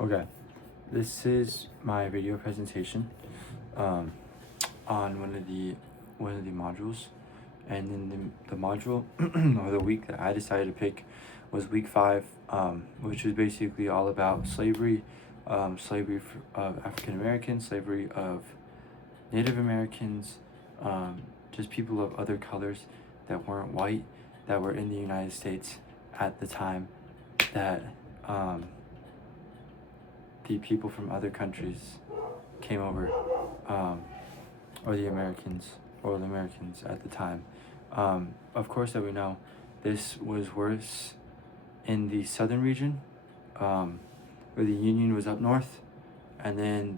Okay, this is my video presentation um, on one of the modules, and then the module or the week that I decided to pick was week 5, which was basically all about slavery, slavery of African Americans, slavery of Native Americans, just people of other colors that weren't white that were in the United States at the time that. The people from other countries came over, or the Americans at the time. Of course, that we know, this was worse in the southern region, where the Union was up north, and then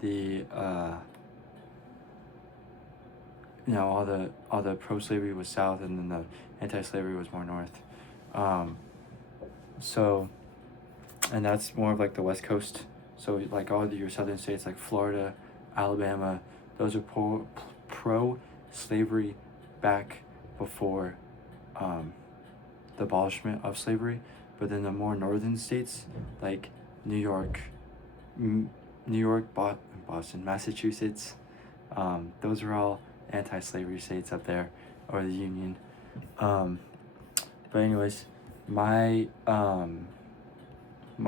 all the pro-slavery was south, and then the anti-slavery was more north. So, and that's more of like the West Coast. So like all of your southern states like Florida, Alabama, those are pro-slavery back before the abolishment of slavery. But then the more northern states like New York, Boston, Massachusetts, those are all anti-slavery states up there, or the Union. But anyways, my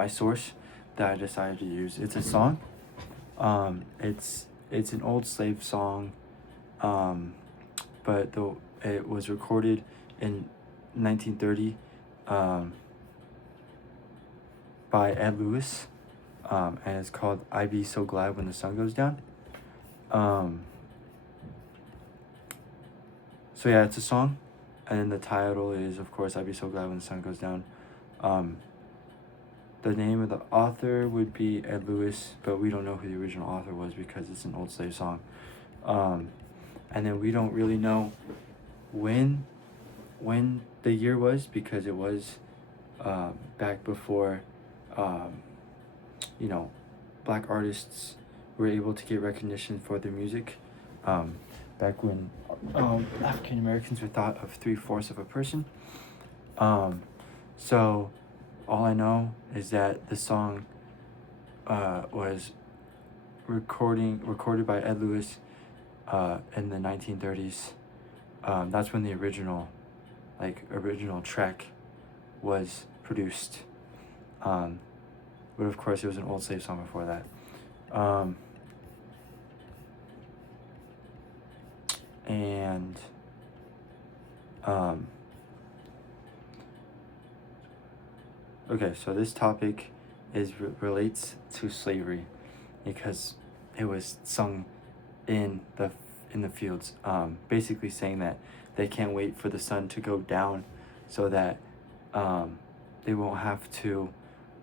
source that I decided to use, it's a song. It's an old slave song, but though it was recorded in 1930 by Ed Lewis, and it's called "I Be So Glad When the Sun Goes Down." So yeah, it's a song, and the title is, of course, "I Be So Glad When the Sun Goes Down." The name of the author would be Ed Lewis, but we don't know who the original author was because it's an old slave song. And then we don't really know when the year was, because it was back before black artists were able to get recognition for their music. Back when African Americans were thought of 3/4 of a person. So all I know is that the song was recorded by Ed Lewis in the 1930s. That's when the original track was produced. But of course, it was an old slave song before that. Okay, so this topic relates to slavery because it was sung in the fields, basically saying that they can't wait for the sun to go down so that they won't have to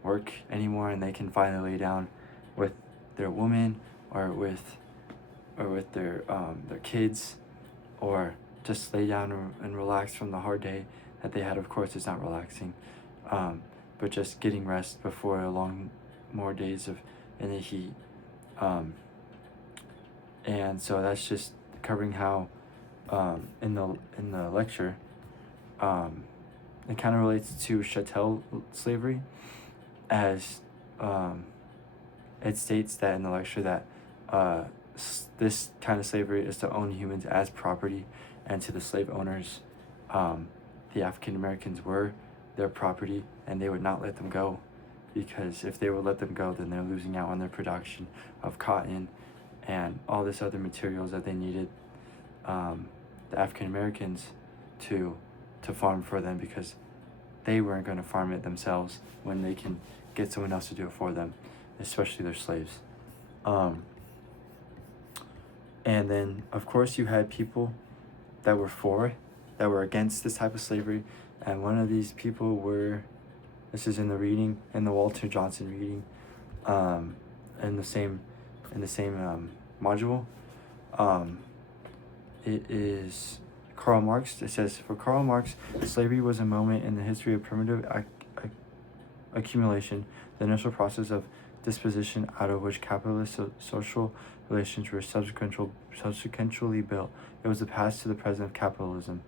work anymore, and they can finally lay down with their woman or with their kids, or just lay down and relax from the hard day that they had. Of course, it's not relaxing, but just getting rest before more days in the heat. And so that's just covering how in the lecture it kind of relates to chattel slavery, as it states that in the lecture that this kind of slavery is to own humans as property, and to the slave owners, the African Americans were their property, and they would not let them go, because if they would let them go, then they're losing out on their production of cotton and all this other materials that they needed the African Americans to farm for them, because they weren't going to farm it themselves when they can get someone else to do it for them, especially their slaves. And then, of course, you had people that were against this type of slavery, and one of these people this is in the Walter Johnson reading, in the same module. It is Karl Marx. It says, for Karl Marx, slavery was a moment in the history of primitive accumulation, the initial process of disposition out of which capitalist social relations were subsequently built. It was the past to the present of capitalism.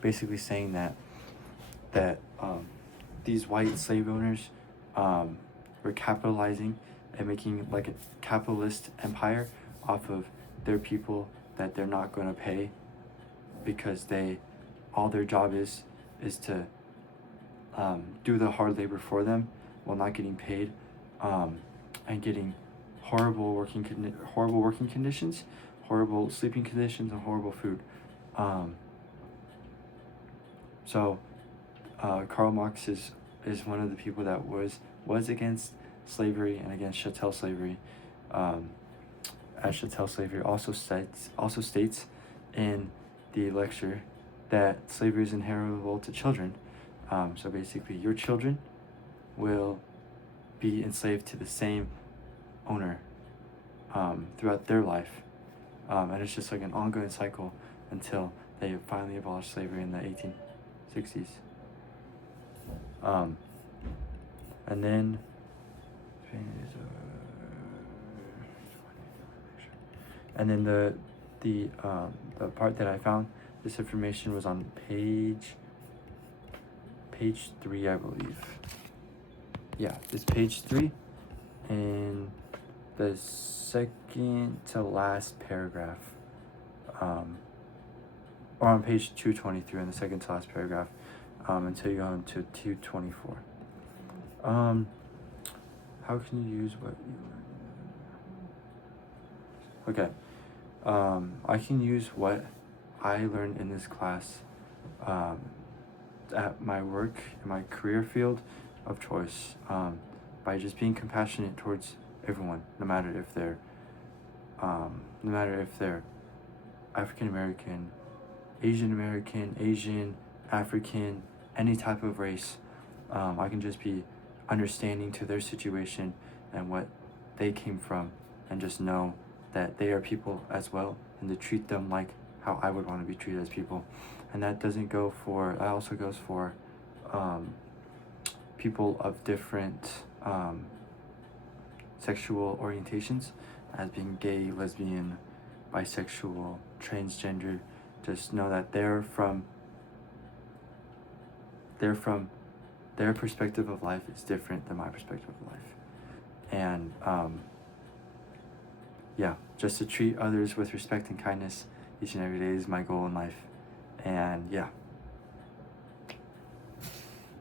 Basically saying that these white slave owners were capitalizing and making like a capitalist empire off of their people that they're not going to pay because all their job is to do the hard labor for them while not getting paid, and getting horrible working conditions, horrible sleeping conditions, and horrible food. So Karl Marx is one of the people that was against slavery and against chattel slavery. As chattel slavery also states in the lecture that slavery is inheritable to children. So basically, your children will be enslaved to the same owner throughout their life, and it's just like an ongoing cycle until they finally abolish slavery in the 1860s. And then the part that I found this information was on page 3, I believe. Yeah, it's page 3 in the second to last paragraph, or on page 223 in the second to last paragraph, until you go into 224. How can you use what you learned? Okay. I can use what I learned in this class at my work, in my career field of choice, by just being compassionate towards everyone, no matter if they're African American, Asian American, Asian, African, any type of race. I can just be understanding to their situation and what they came from, and just know that they are people as well, and to treat them like how I would want to be treated as people. And that also goes for people of different sexual orientations, as being gay, lesbian, bisexual, transgender. Just know that their perspective of life is different than my perspective of life. And just to treat others with respect and kindness each and every day is my goal in life. And